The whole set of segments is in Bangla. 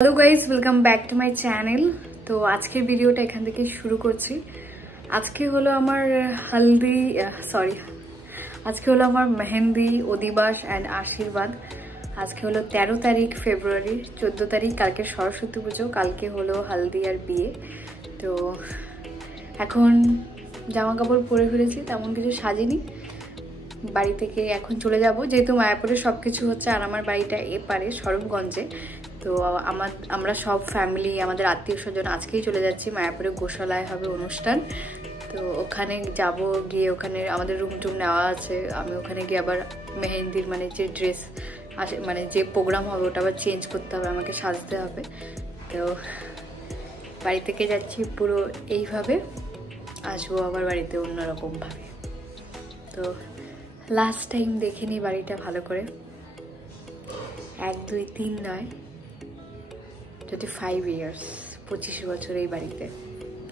Hello guys, welcome back to my channel. তো আজকের ভিডিওটা এখান থেকে শুরু করছি। আজকে হলো আমার মেহেন্দি, অধিবাস অ্যান্ড আশীর্বাদ। আজকে হলো 13 তারিখ ফেব্রুয়ারি, 14 তারিখ কালকে সরস্বতী পুজো, কালকে হলো হালদি আর বিয়ে। তো এখন জামা কাপড় পরে ফেলেছি, তেমন কিছু সাজিনি। বাড়ি থেকে এখন চলে যাব, যেহেতু মায়াপুরে সব কিছু হচ্ছে আর আমার বাড়িটা এপারে স্বরূপগঞ্জে। তো আমরা সব ফ্যামিলি, আমাদের আত্মীয় স্বজন আজকেই চলে যাচ্ছি মায়াপুরে। গোশালায় হবে অনুষ্ঠান, তো ওখানে যাব। গিয়ে ওখানে আমাদের রুম টুম নেওয়া আছে। আমি ওখানে গিয়ে আবার মেহেন্দির মানে যে ড্রেস আসে, মানে যে প্রোগ্রাম হবে ওটা আবার চেঞ্জ করতে হবে, আমাকে সাজতে হবে। তো বাড়ি থেকে যাচ্ছি পুরো এইভাবে, আসবো আবার বাড়িতে অন্যরকমভাবে। তো লাস্ট টাইম দেখে নিই বাড়িটা ভালো করে, 1 2 3 নয়, যদি 5 ইয়ার্স, 25 বছর এই বাড়িতে।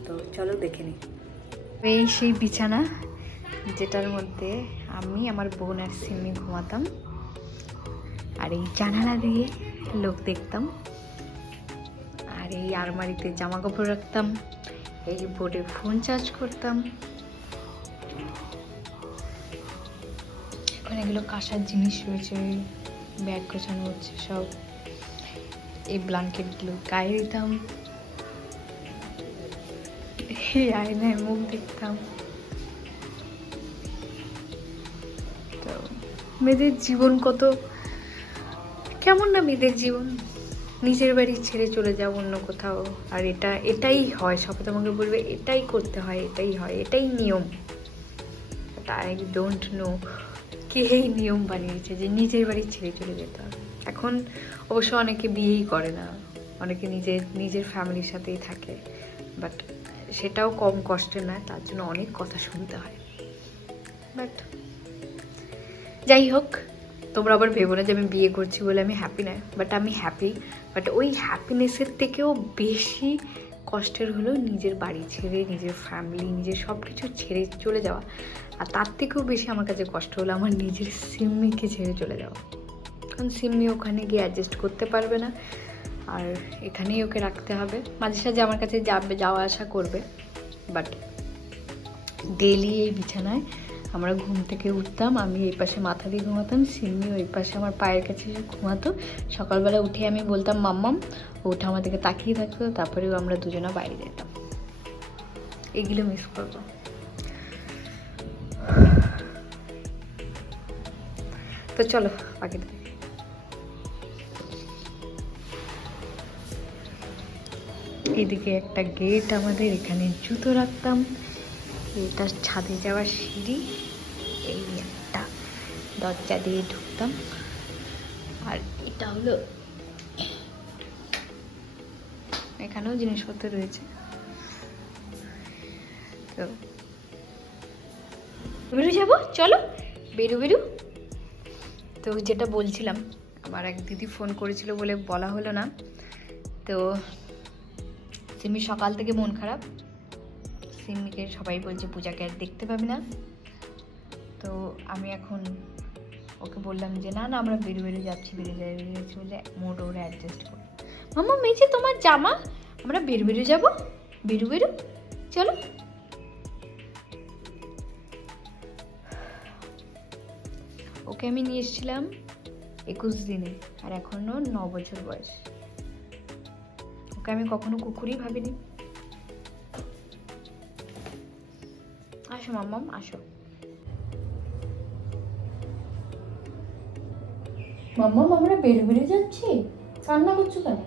তো চলো দেখে নিই। এই সেই বিছানা যেটার মধ্যে আমি, আমার বোন আর সিমি ঘুমাতাম, আর এই জানালা দিয়ে লোক দেখতাম, আর এই আলমারিতে জামা কাপড় রাখতাম, এই বোর্ডে ফোন চার্জ করতাম। এখন এগুলো কাঁসার জিনিস রয়েছে, ব্যাগ গোছানো হচ্ছে সব। এই ব্ল্যাঙ্কেটগুলো গায়ে দিতাম, এই আয়নায় মুখ দেখতাম। তো মেয়েদের জীবন কত কেমন না, মেয়েদের জীবন নিজের বাড়ি ছেড়ে চলে যাও অন্য কোথাও, আর এটাই হয়। সবাই তোমাকে বলবে এটাই করতে হয়, এটাই হয়, এটাই নিয়ম। আই ডোন্ট নো কে এই নিয়ম বানিয়েছে যে নিজের বাড়ি ছেড়ে চলে যেতে হবে। এখন অবশ্য অনেকে বিয়েই করে না, অনেকে নিজের ফ্যামিলির সাথেই থাকে, বাট সেটাও কম কষ্টের নয়, তার জন্য অনেক কথা শুনতে হয়। বাট যাই হোক, তোমরা আবার ভেবো না যে আমি বিয়ে করছি বলে আমি হ্যাপি নয়, বাট আমি হ্যাপি। বাট ওই হ্যাপিনেসের থেকেও বেশি কষ্টের হলো নিজের বাড়ি ছেড়ে, নিজের ফ্যামিলি, নিজের সব কিছু ছেড়ে চলে যাওয়া। আর তার থেকেও বেশি আমার কাছে কষ্ট হলো আমার নিজের সিম্মিকে ছেড়ে চলে যাওয়া। কারণ সিম্মি ওখানে গিয়ে অ্যাডজাস্ট করতে পারবে না, আর এখানেই ওকে রাখতে হবে। মাঝে সাঝে আমার কাছে যাওয়া আসা করবে, বাট ডেইলি এই বিছানায় আমরা ঘুম থেকে উঠতাম, আমি এই পাশে মাথা দিয়ে ঘুমাতাম, সিম্মি ওই পাশে আমার পায়ের কাছে ঘুমাতো। সকালবেলা উঠে আমি বলতাম মাম্মাম, ও উঠে আমার দিকে তাকিয়ে থাকতো, তারপরেও আমরা দুজনে বাইরে যেতাম। এগুলো মিস করবো। তো চলো বাকিটা। এদিকে একটা গেট আমাদের, এখানে জুতো রাখতাম। এটা ছাদে যাওয়ার সিঁড়ি, এই একটা দরজা দিয়ে ঢুকতাম। আর এটা হলো, এখানেও জিনিসপত্র রয়েছে। তো বেরু যাবো, চলো বেরু। তো যেটা বলছিলাম, আমার এক দিদি ফোন করেছিল বলে বলা হলো না। তো সিমি সকাল থেকে মন খারাপ, সিমিকে সবাই বলছে পূজাকে আর দেখতে পাবি না। তো আমি এখন ওকে বললাম যে না আমরা বেরু যাচ্ছি, বলে মোট ওরা অ্যাডজাস্ট করে। মাম্মা মেয়েছে তোমার জামা, আমরা বেরু যাবো, বেরু চলো। ওকে আমি নিয়ে এসেছিলাম 21 দিনে, আর এখনো 9 বছর বয়স। ওকে আমি কখনো কুকুরই ভাবিনি। আসো মাম্মাম, আসো। মাম্মাম আমরা বেরু যাচ্ছি, কান্না করছো কেন?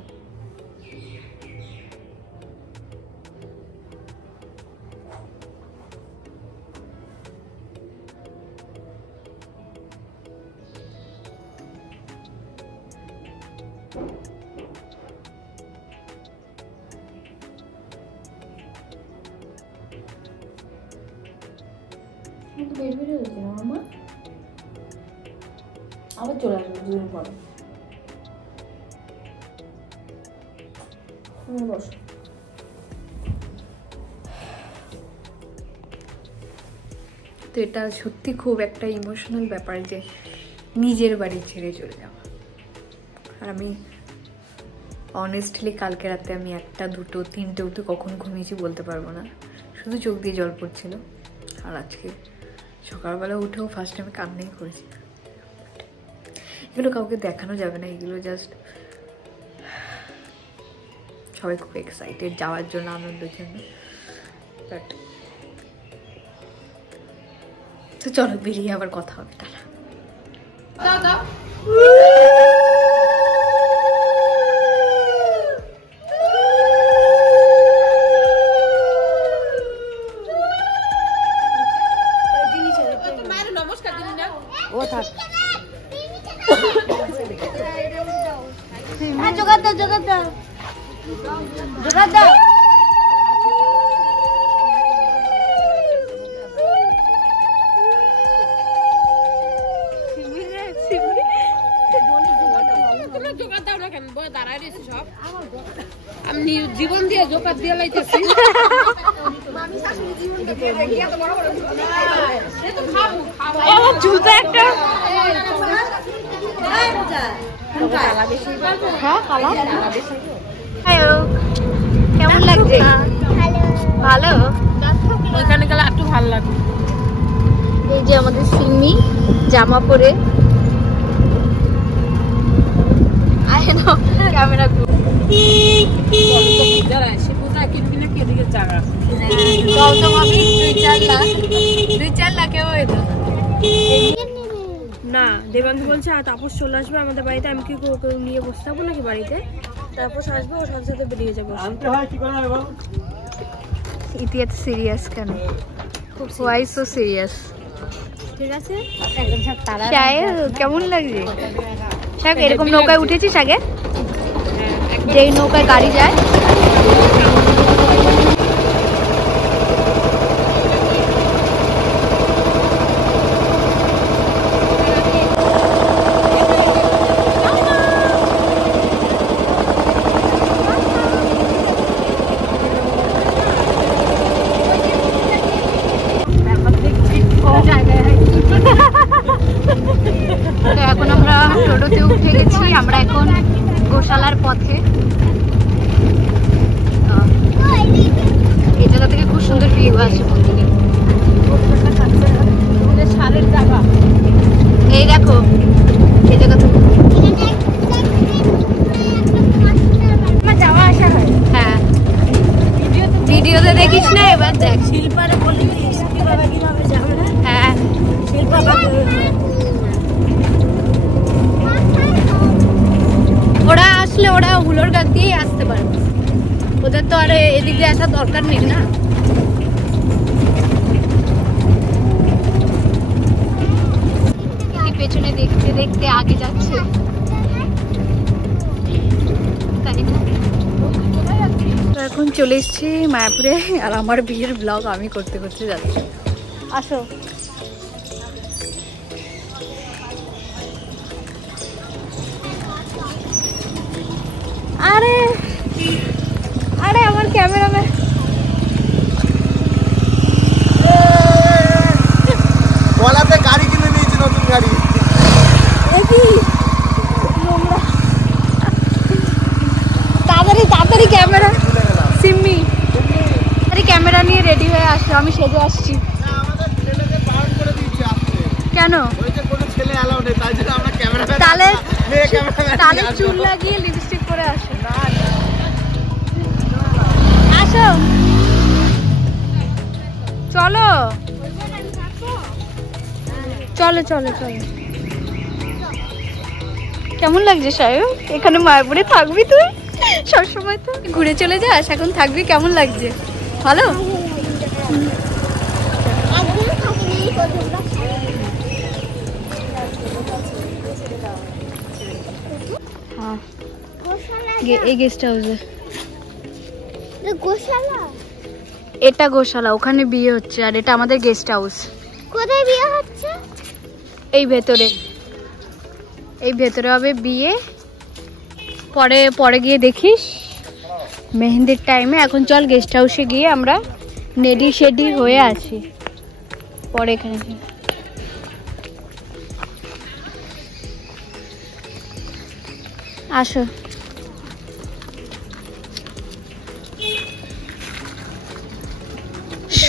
বেরু হচ্ছে না মাম্মা, আবার চলে আসবো 2 দিন পরে। বসো। তো এটা সত্যি খুব একটা ইমোশনাল ব্যাপার যে নিজের বাড়ি ছেড়ে চলে যাওয়া। আর আমি অনেস্টলি কালকে রাতে আমি 1টা 2টো 3টে অবধি কখন ঘুমিয়েছি বলতে পারবো না, শুধু চোখ দিয়ে জল পড়ছিল। আর আজকে সকালবেলা উঠেও ফার্স্ট আমি কান্নাই করেছি। এগুলো কাউকে দেখানো যাবে না, এগুলো জাস্ট সবাই খুব এক্সাইটেড যাওয়ার জন্য, আনন্দের জন্য। বাট তো চলো বেরিয়ে আবার কথা হবে তারা। আমি জীবন দিয়ে জোকার দিয়ে লাইতেছি। জুতো একটা কেমন লাগছে? ভালো। ওইখানে গেলে একটু ভালো লাগবে। এই যে আমাদের সিমি জামা পরে ক্যামেরা না, দেবান্ধু বলছে আর তাপস চলে আসবে আমাদের বাড়িতে, আমি কি নিয়ে বসে থাকবো নাকি বাড়িতে? তাপস আসবে, ওর সাথে সাথে বেরিয়ে যাবো। ইতিহাস সিরিয়াস কেন? Why so serious? ঠিক আছে, কেমন লাগছে? শাক এরকম নৌকায় উঠেছিস আগে? যেই নৌকায় গাড়ি যায় তো এখন আমরা টোটোতে উঠে গেছি, আমরা এখন গোশালার পথে। এই জায়গা থেকে খুব সুন্দর ভিউ আসে মন্দিরের। এই দেখো এই জায়গা থেকে যাওয়া আসা হয়। হ্যাঁ, ভিডিওতে দেখিস না, এবার দেখ। শিল্পারে বলি কিভাবে যাবে। হ্যাঁ, শিল্পা ওরা আসলে ওরা হুলোর গাছ দিয়েই আসতে পারবে, ওদের তো আর এদিক দিয়ে আসার দরকার নেই না। পেছনে দেখতে দেখতে আগে যাচ্ছে, তো এখন চলে এসেছি মায়াপুরে, আর আমার বিয়ের ব্লগ আমি করতে করতে যাচ্ছি। আসো। আরে আরে আমার ক্যামেরাম্যান বলাতে গাড়ি কিনে নিয়েছি, নতুন গাড়ি। তাড়াতাড়ি তাড়াতাড়ি ক্যামেরা, সিম্মি তাড়াতাড়ি ক্যামেরা নিয়ে রেডি হয়ে আসো, আমি সেজে আসছি। কেন? তাহলে চুল লাগিয়ে লিপস্টিক পরে আসো। আসো চলো চলো চলো চলো। কেমন লাগছে সাহেব? এখানে মায়াপুরে থাকবি তুই সবসময়, তো ঘুরে চলে যাস, এখন থাকবি, কেমন লাগছে? ভালো। এই গেস্ট হাউসে গোশালা, এটা গোশালা, ওখানে বিয়ে হচ্ছে, আর এটা আমাদের গেস্ট হাউস। কোথায় বিয়ে হচ্ছে? এই ভেতরে, এই ভেতরে হবে বিয়ে, পরে পরে গিয়ে দেখিস মেহেন্দির টাইমে। এখন চল গেস্ট হাউসে গিয়ে আমরা নেডি শেডি হয়ে আছি, পরে এখানে আসো।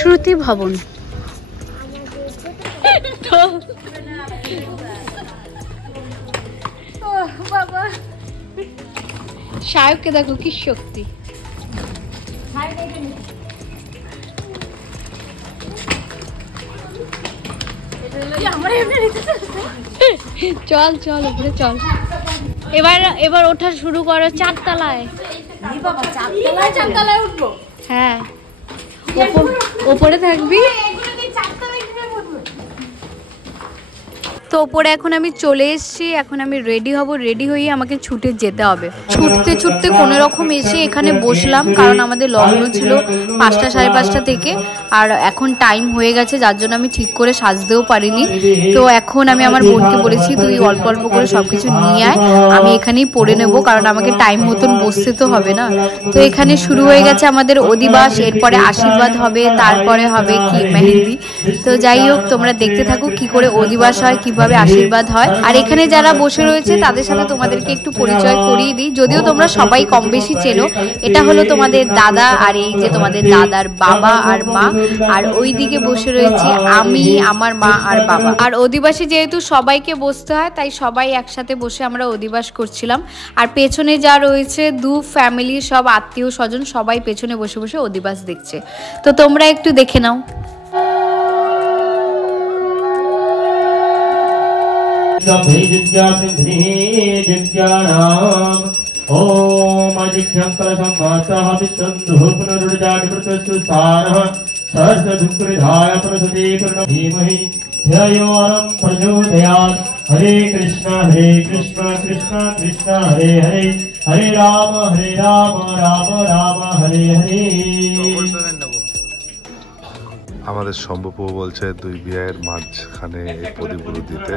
শ্রুতি ভবন। বাবা সায়ককে দেখো কি শক্তি। চল চল উপরে চল। এবার ওঠা শুরু করো 4 তলায়। উঠবো। হ্যাঁ ওপরে থাকবি তো। ওপরে এখন আমি চলে এসেছি, এখন আমি রেডি হব। রেডি হয়ে আমাকে ছুটে যেতে হবে। ছুটতে ছুটতে কোনো রকম এসে এখানে বসলাম, কারণ আমাদের লগ্ন ছিল 5টা 5:30 থেকে, আর এখন টাইম হয়ে গেছে, যার জন্য আমি ঠিক করে সাজতেও পারিনি। তো এখন আমি আমার বোনকে বলেছি তুই অল্প অল্প করে সব কিছু নিয়ে আয়, আমি এখানেই পরে নেব, কারণ আমাকে টাইম মতন বসতে তো হবে না। তো এখানে শুরু হয়ে গেছে আমাদের অধিবাস, এরপরে আশীর্বাদ হবে, তারপরে হবে কি মেহেন্দি। তো যাই হোক, তোমরা দেখতে থাকো কি করে অধিবাস হয়, কিভাবে আশীর্বাদ হয়। আর এখানে যারা বসে রয়েছে তাদের সাথে তোমাদেরকে একটু পরিচয় করিয়ে দিই, যদিও তোমরা সবাই কম বেশি চেনো। এটা হলো তোমাদের দাদা, আর এই যে তোমাদের দাদার বাবা আর মা, আর ওই দিকে বসে রয়েছি আমি, আমার মা আর বাবা। আর অধিবাসী যেহেতু সবাইকে বসতে হয়, তাই সবাই একসাথে বসে আমরা অধিবাস করছিলাম। আর পেছনে যা রয়েছে 2 ফ্যামিলি, সব আত্মীয় স্বজন, সবাই পেছনে বসে বসে অধিবাস দেখছে। তো তোমরা একটু দেখে নাও। ओम अजिख्यं कलसंवासः विष्णुः पुनरुर्जागृतस्तुसारः सर्वदुःखनिधाय प्रसुते प्रणधीमहि धियो अनं प्रचोदयात्। हरे कृष्ण कृष्ण कृष्ण हरे हरे, हरे राम राम राम हरे हरे। আমাদের সম্ভবও বলছে 2 বিয়ের মাঝখানে এই প্রদীপগুলো দিতে,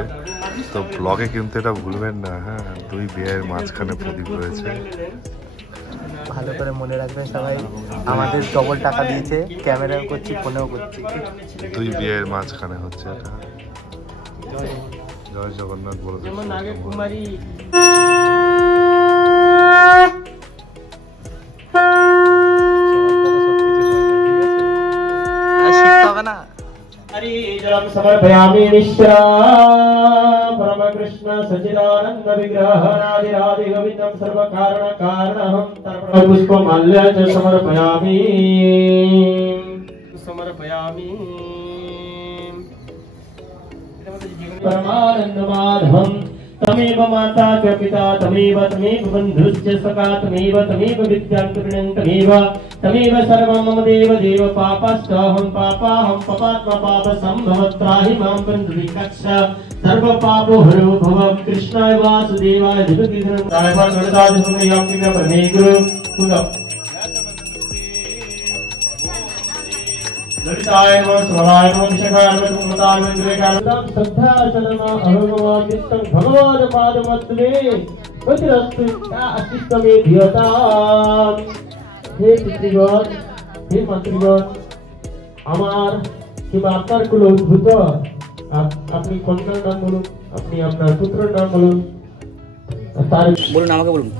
তো ব্লগে কিন্তু এটা ভুলবেন না। হ্যাঁ, 2 বিয়ের মাঝখানে প্রদীপ রয়েছে, ভালো করে মনে রাখবেন সবাই। আমাদের ডবল টাকা দিয়েছে, ক্যামেরাও করছি, ফোনেও করছি। 2 বিয়ের মাঝখানে হচ্ছে এটা। জয় জগন্নাথ বলে যেমন আগে কুমারী जलम समर्पयामि मिश्रा परमकृष्ण सच्चिदानंद विग्रह राधे राधे गोविंदम सर्व कारण कारणं तर्पण पुष्पमाल्य च समर्पयामि परमानंद माधवम तमेव माता च पिता तमेव बन्धुश्च सखा तमेव विद्यां कृणं तमेव सर्वं मम देव पापस्थहं पापाहं पापात्मा पाप संभव त्राहि मां बन्धुविकक्ष सर्व पापो हरो भव कृष्णाय वासुदेवाय दिव्यकृष्णाय गणदाधिपमयं परमे गुरु कुलम ललिताय नमः स्वराय नमः विशाखाय नमः सुमताय नमः विवेकाय नमः श्रद्धा चरणमा अहमवा चित्तं भगवान पादमत्वे गतिरस्तु अस्तित्वमे धियता। हे पितृगण, हे मंत्रीगण, আমার কিংবা আপনার কুলে উদ্ভূত আপনি কন্যার নাম বলুন, আপনি আপনার পুত্রের নাম বলুন, তার বলুন, আমাকে বলুন।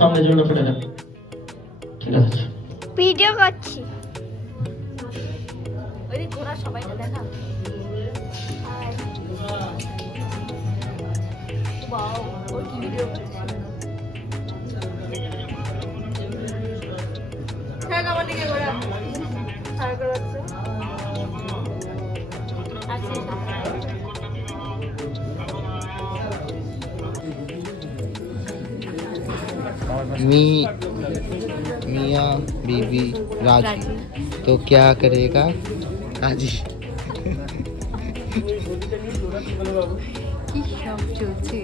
সামনে জন্য ফেলে দেন। ঠিক আছে, ভিডিও করছি। ওই ঘোড়া সবাইকে দেখা। ওয়াও, ওর কি ভিডিও করছিস? হ্যাঁ, আমার দিকে ঘোড়া। আর করাচ্ছে। मियाँ बीवी राजी, तो क्या करेगा राजी? কি সব চলছে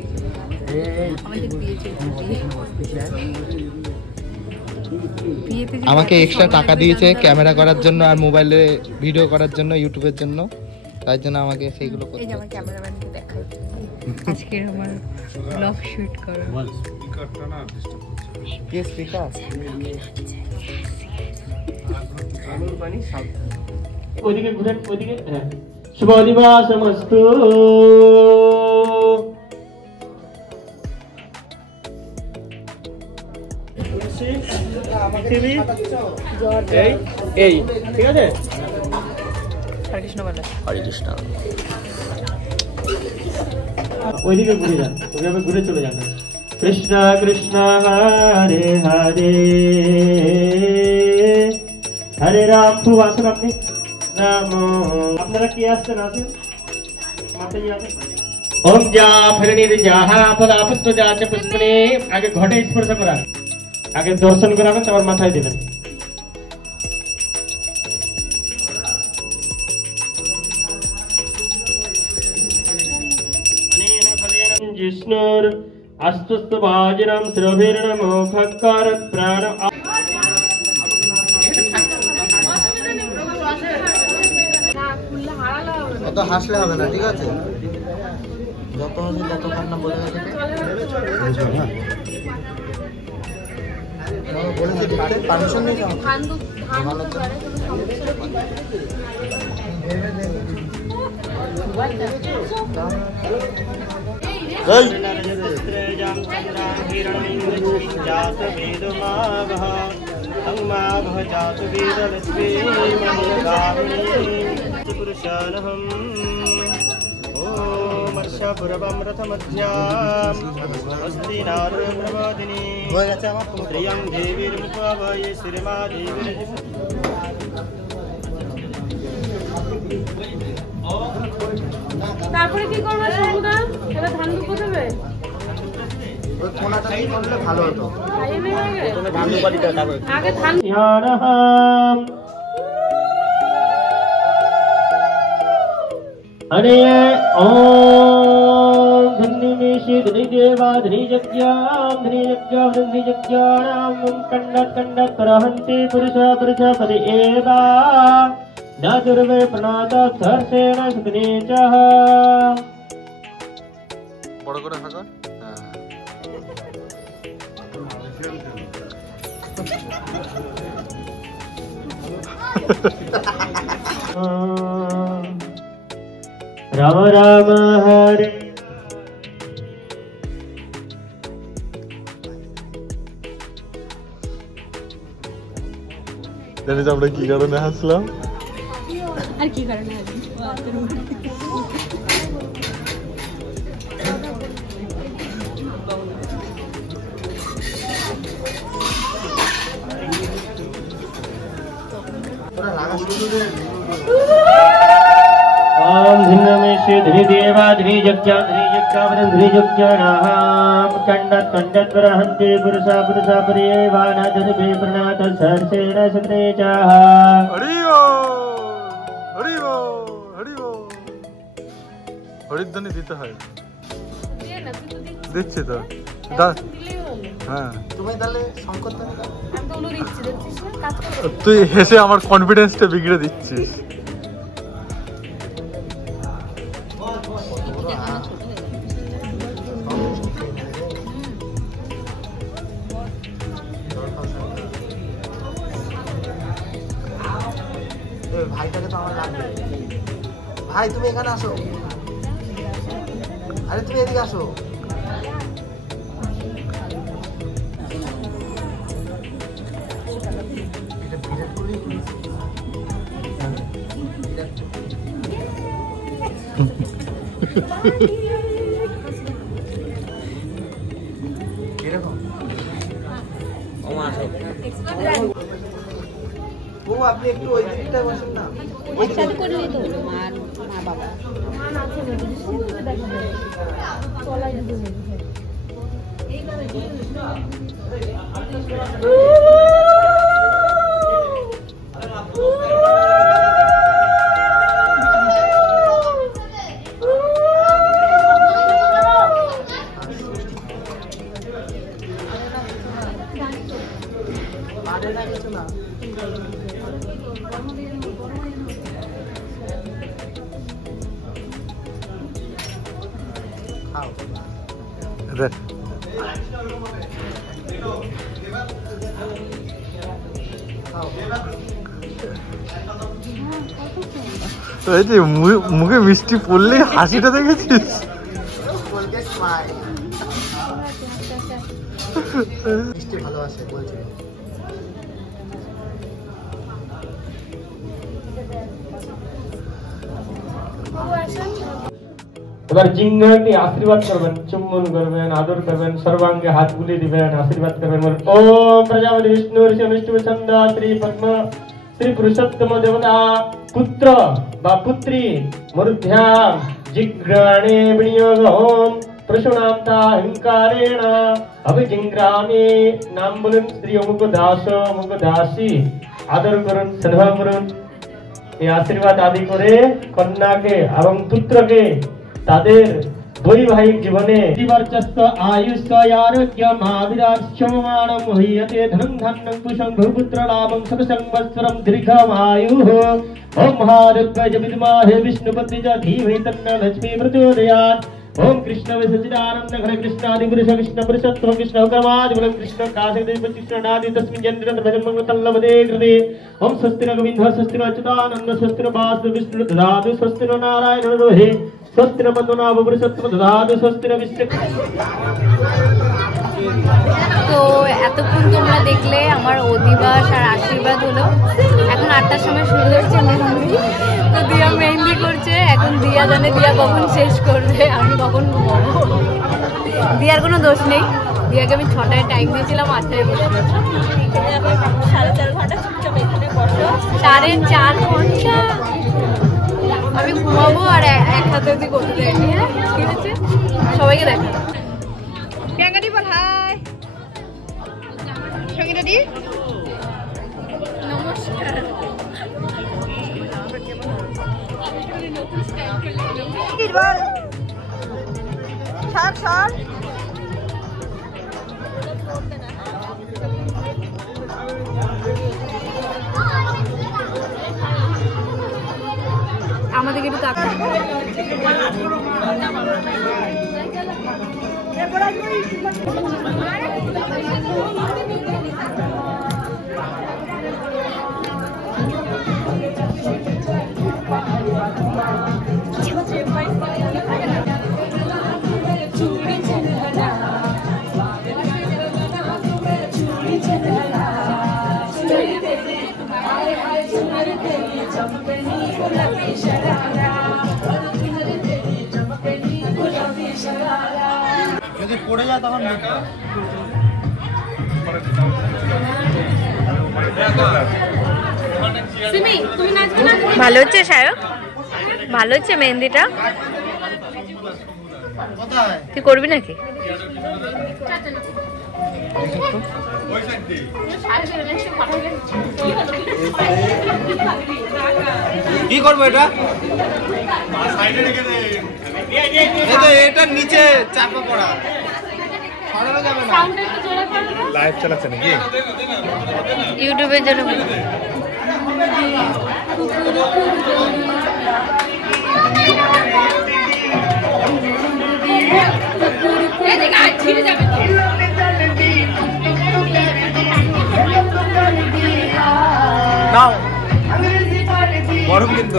আমাদের বিয়ে চলছে। আমাকে এক্সট্রা টাকা দিয়েছে ক্যামেরা করার জন্য আর মোবাইলে ভিডিও করার জন্য, ইউটিউবের জন্য, তার জন্য আমাকে সেইগুলো করতে। এই যে আমার ক্যামেরাম্যানকে দেখাই, আজকে আমার ব্লগ শুট করো। স্পিকারটা না ডিস্টার্ব করছে। কে স্পিকার? ওইদিকে ঘুরেন, ওইদিকে। হ্যাঁ, শুভ দিবসমস্তু। পৃথিবী এই ঠিক আছে। হরে কৃষ্ণ বলে। হরে কৃষ্ণ। ওইদিকে ঘুরে যান, ওইভাবে ঘুরে চলে যান। কৃষ্ণ কৃষ্ণ হরে হরে হরে রাম। খুব আসুন আপনি রাম। আপনারা কি আসছেন? আসেন মাতাজি আসেন। ওম যা ফেরনির যাহা ফলা পুষ্প যা চ পুষ্পনে। আগে ঘটে স্পর্শ করা, আগে দর্শন করাবেন, তারপর মাথায় দেবেন। जिष्णुर अस्तुस्त वाजिनम श्रभेरण मोखकार प्राण। অত হাসলে হবে না, ঠিক আছে? যত হাসি তত কান্না বলে গেছে। বলেছি দেখতে পারমিশন নেই তো। তারপরে কি করবে শম্ভুদা? এবার ধান দুপুর দেবে? ওই কোনাটা কি করলে ভালো হতো? খাইয়ে নেই আগে ধান। अरे ओम धन्यमेषि धन्यदेवा धन्यज्ञाम धन्यज्ञाम धन्यज्ञानाम कंडत कंडत प्रहन्ति पुरुष पुरुष पदे एवा न दुर्वे प्रणाता धर्षेण सुतनेचः। বড় করে থাকো। राम राम हरे। জানিস আমরা কি কারণে হাসলাম? আর কি কারণে? ओम धिन्नमेषि धन्यदेवा धन्यज्ञा धन्यज्ञावरं धन्यज्ञानाम कंडत कंडत प्रहन्ति पुरुषा पुरुषा परेवा न दुर्वे प्रणाता धर्षेण सुतनेचः। হরি বল, হরি বল, হরি বল। হরিধ্বনি দিতে হয়। দিচ্ছি তো। হ্যাঁ তুমি তাহলে শঙ্কর তুই হেসে আমার কনফিডেন্সটা বিগড়ে দিচ্ছিস। ভাইটাকে তো আমার লাগবে। ভাই তুমি এখানে আসো। আরে তুমি এদিকে আসো। এটা বিরাট কোহলি। কিরকম? ও আপনি একটু ওই দিকটা বসেন না। একসাথে করে নিত মা বাবা। মা আছে না দিদি শুনতে দেখা যায়। চলাই দিদি। এই যে মুখে মিষ্টি পড়লেই হাসিটা দেখেছিস? মিষ্টি ভালোবাসে বলছিল। এবার জিঙ্গাকে আশীর্বাদ করবেন, চুম্বন করবেন, আদর করবেন, সর্বাঙ্গে হাত বুলিয়ে দিবেন, আশীর্বাদ করবেন। ওম প্রজাপতি বিষ্ণু ঋষি অনুষ্ঠুপ ছন্দা শ্রী পদ্ম শ্রী পুরুষোত্তম দেবতা পুত্র বা পুত্রী মরুধ্যা জিঘ্রাণে বিনিয়োগম প্রসুনান্তা হিংকারেণ অভিজিংগ্রামে নাম বলুন শ্রী অমুক দাস অমুক দাসী আদর করুন, স্নেহ করুন। এই আশীর্বাদ আদি করে কন্যাকে এবং পুত্রকে তাদের বৈবাহিক জীবনে বর্চস্ব আয়ুষ্য আরোগ্য মহাবিরাক্ষমাণম হইয়তে ধনং ধান্যং পুষং ভূপুত্র লাভং সুখ সংবৎসরং দীর্ঘমায়ুঃ। ওম মহাদেব্যায় বিদ্মহে বিষ্ণুপতি চ ধীমহি তন্ন লক্ষ্মী প্রচোদয়াৎ। ओम कृष्ण विसचिदानंद घन कृष्ण आदि पुरुष कृष्ण पुरुषत्व कृष्ण कर्मादि बल कृष्ण काशदेव कृष्ण नादि तस्मिन् जन्मं भजन मंगलमदे कृते। ओम स्वस्ति न गोविंद स्वस्ति न अच्युतानंद स्वस्ति न वासुदेव विष्णु ददातु स्वस्ति न नारायण रोहे स्वस्ति न पद्मनाभ पुरुषत्व ददातु स्वस्ति न विष्णु। তো এতক্ষণ তোমরা দেখলে আমার অধিবাস আর আশীর্বাদ হলো। এখন 8টার সময় শুরু হচ্ছে মেহেন্দি। তো দিয়া মেহেন্দি করছে, এখন দিয়া জানে দিয়া কখন শেষ করবে, আমি কখন ঘুমাবো। দিয়ার কোনো দোষ নেই, দিয়াকে আমি 6টায় টাইম দিয়েছিলাম, 8টায় বসে 4.5 ঘন্টা চুপচাপ এখানে বসো। 4.5 ঘন্টা আমি ঘুমাবো আর এক হাতে অব্দি করতে দেখি। হ্যাঁ ঠিক আছে, সবাইকে দেখা। প্রিয়াঙ্কাদি বল হাই। সঙ্গীতা দি নমস্কার। বল ছাড় ছাড়। আমাদেরকে একটু তাকাও। যদি পড়ে যায় তখন ভালো হচ্ছে সায়ক, ভালো হচ্ছে মেহেন্দিটা। তুই করবি নাকি? কি করবো এটা? এটা নিচে চাপা পড়া, সরানো যাবে না। লাইভ চালাচ্ছে নাকি? ইউটিউবের জন্য নাও গরম কিন্তু।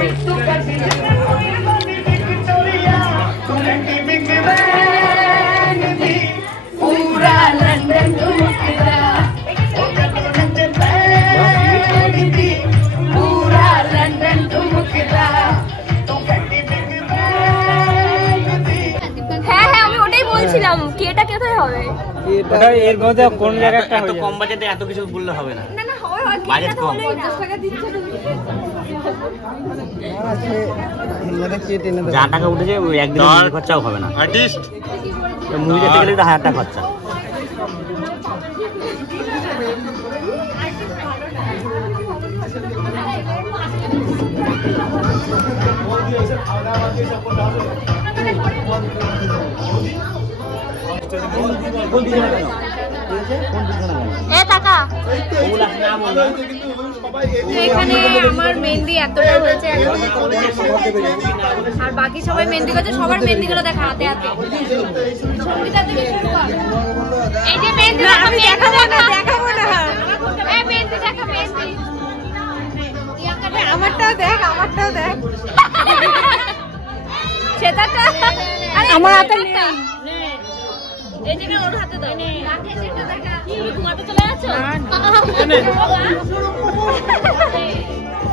হ্যাঁ হ্যাঁ আমি ওটাই বলছিলাম, কি এটা কোথায় হবে? এর মধ্যে কোন জায়গাটা এত কম বাজেটে এত কিছু বললে হবে না। না না হয় হয়, বাজেট কম। 50 টাকা দিচ্ছে তুমি। যা টাকা উঠেছে ওই একদিনের খরচাও হবে না। আর্টিস্ট মুভি দেখতে গেলে তো 1000 টাকা খরচা। এ টাকা এখানে আমার মেহেন্দি এতটা হয়েছে, আর বাকি সবাই মেহেন্দি করছে। সবার মেহেন্দি গুলো দেখা হাতে হাতে। এই যে মেহেন্দি দেখাবো না, দেখাবো না। এই মেহেন্দি দেখা, মেহেন্দি আমারটাও দেখ, আমারটাও দেখ। সেটাটা আমার হাতে নেই। এই যে ওর হাতে দাও। রাখে সেটা দেখা। তুমি ঘুমাতে চলে যাচ্ছো?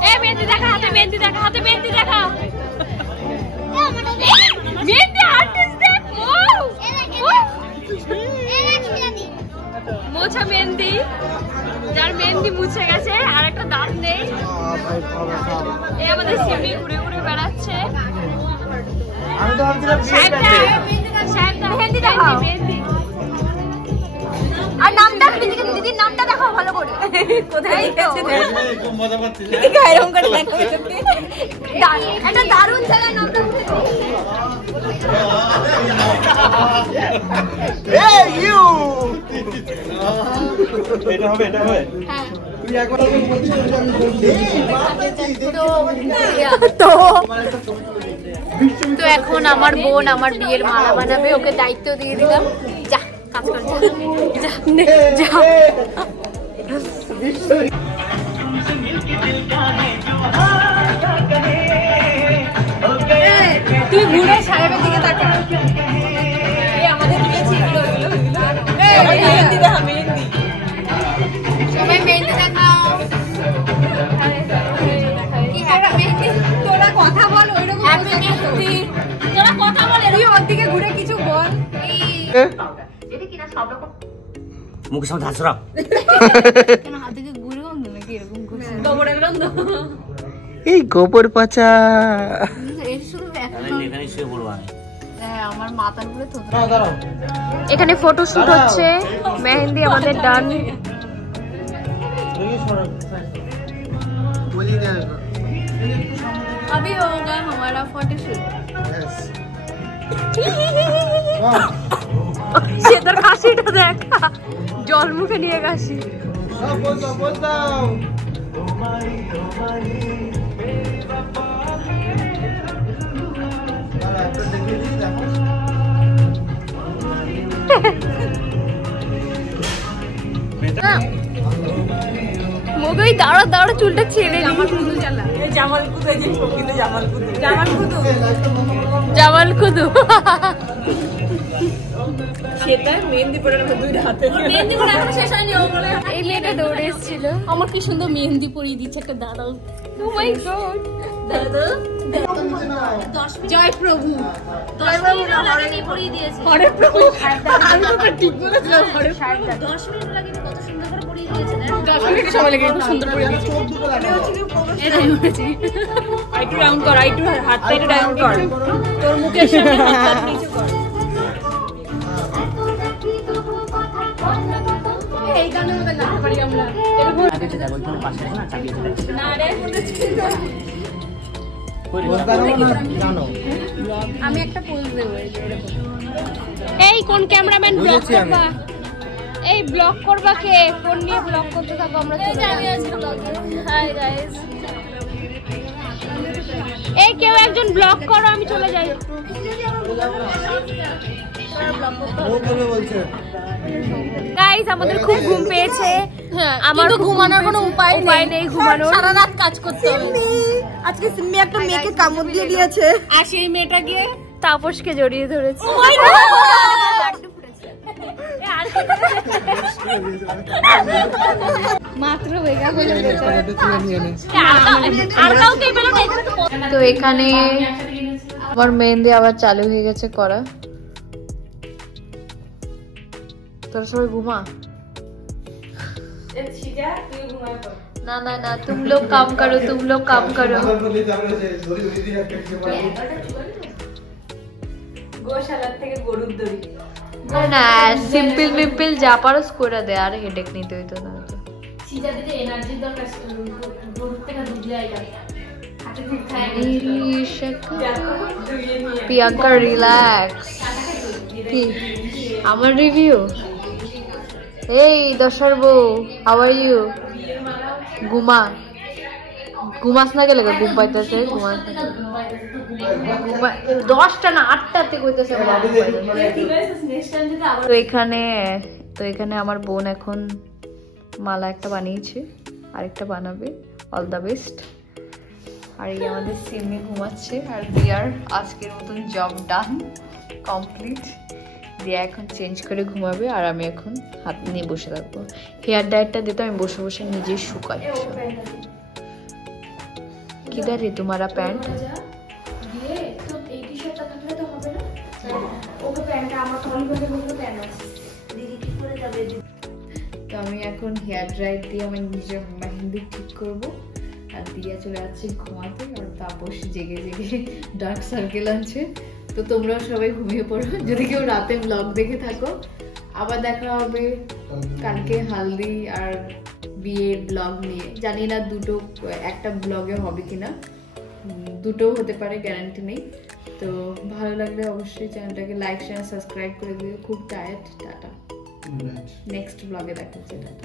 এই মেহেন্দি দেখা, হাতে মেহেন্দি দেখা, হাতে মেহেন্দি দেখা। মেহেন্দি এই আমাদের সিমি ঘুরে ঘুরে বেড়াচ্ছে। আমি তো ভাবছিলাম সাহেবটা মেহেন্দি দেখাও। আর নামটা দিদির নামটা দেখাও ভালো করে। কোথায় গেছে খুব মজা পাচ্ছি না এরকম করে দেখো একটা দারুণ জায়গায় নামটা উঠে এই ইউ এটা হবে হ্যাঁ তুই একবার তো এখন আমার বোন আমার বিয়ের মালা বানাবে, ওকে দায়িত্ব দিয়ে দিলাম। যা কাজ কর, যা। তুই ঘুরে সাহেবের দিকে তাকা। এই আমাদের দিকে ছিল এই মেহেন্দি দেখা মেহেন্দি সবাই মেহেন্দি দেখাও। কি হ্যাপি মেহেন্দি তোরা কথা বল ওইরকম হ্যাপি মেহেন্দি তোরা কথা বল তুই ওর দিকে ঘুরে কিছু বল। এটা কি না সব রকম মুখের সামনে হাত সরাও কেন হাত থেকে ঘুরে গন্ধ নাকি এরকম করছে? গোবরের গন্ধ। এই গোবর পচা এই শুধু এখানে শুয়ে পড়বো আমি। আমার মাথার উপরে থোকা। এখানে ফটোশুট হচ্ছে, মেহেন্দি আমাদের ডান। अभी होगा हमारा फोटोशूट। সে তোর কাশিটা দেখ, জল মুখে নিয়ে কাশি। মোগই দাঁড়া দাঁড়া চুলটা ছেড়ে নি। জামাল কুদু সেটা মেহেন্দি পরে দুই হাতে মেহেন্দি পরে এখন শেষ হয়নি ও বলে এই মেয়েটা দৌড়ে এসেছিল। আমার কি সুন্দর মেহেন্দি পরিয়ে দিচ্ছে একটা দাঁড়াও। ও মাই গড, দাদা জয় প্রভু জয় প্রভু হরে পরিয়ে দিয়েছে। হরে প্রভু আমি তো ঠিক বলেছিলাম হরে 10 মিনিট লাগে কত সুন্দর করে পরিয়ে দিয়েছে। 10 মিনিট সময় লাগে খুব সুন্দর পরিয়ে দিয়েছে। এটাই হয়েছে। আইটু রাউন্ড কর, আইটু হাতটা একটু রাউন্ড কর, তোর মুখের সামনে হাত নিচে কর। এই গানের মধ্যে গান পারি আমরা এরকম না রে আমি একটা পোজ দেব এই কোন ক্যামেরাম্যান ব্লক করবা, এই ব্লক করবা কে, ফোন নিয়ে ব্লক করতে থাকো। আমরা চলে যাই ব্লগে। হাই গাইস, এই কেউ একজন ব্লক করো, আমি চলে যাই। গাইস আমাদের খুব ঘুম পেয়েছে, আমার ঘুমানোর কোনো উপায় নেই, ঘুমানোর সারা রাত কাজ করতে হবে। আজকে সিম্মি একটা মেয়েকে কামড় দিয়ে দিয়েছে আর সেই মেয়েটা গিয়ে তাপসকে জড়িয়ে ধরেছে। মাত্র বেগা হয়ে তো এখানে আমার মেহেন্দি আবার চালু হয়ে গেছে করা। তোরা সবাই ঘুমা। ना ना ना तुम लोग काम करो, तुम लोग काम करो। না না সিম্পল মিম্পল যা পারস করে দে, আর হেডেক নিতে হইতো না। প্রিয়াঙ্কা রিল্যাক্স। কি আমার রিভিউ? এই দশার বউ, হাউ আর ইউ? ঘুমাস না গেলে ঘুম পাইতেছে, ঘুমাস 10টা না 8টাতে কইতেছে। তো এখানে আমার বোন এখন মালা একটা বানিয়েছে, আরেকটা বানাবে। All the best. আর এই আমাদের সিমি ঘুমাচ্ছে, আর দিয়ার আজকের মতন জব ডান কমপ্লিট। দিয়া এখন চেঞ্জ করে ঘুমাবে, আর আমি এখন হাত নিয়ে বসে থাকবো। হেয়ার ডায়েরটা দিতে আমি বসে বসে নিজে শুকাই। কিদার রে তোমারা প্যান্ট? তো আমি এখন হেয়ার ড্রায়ার দিয়ে আমি নিজের মেহেন্দি ঠিক করবো। আর দিয়া চলে যাচ্ছে ঘুমাতে, আর তাপস জেগে জেগে ডার্ক সার্কেল আছে। তো তোমরাও সবাই ঘুমিয়ে পড়ো যদি কেউ রাতে ব্লগ দেখে থাকো। আবার দেখা হবে কালকে হালদি আর বিয়ের ব্লগ নিয়ে। জানি না দুটো একটা ব্লগে হবে কিনা, দুটো হতে পারে, গ্যারান্টি নেই। তো ভালো লাগলে অবশ্যই চ্যানেলটাকে লাইক শেয়ার সাবস্ক্রাইব করে দিও। খুব টায়ার্ড, টাটা, নেক্সট ব্লগে দেখা হচ্ছে, টাটা।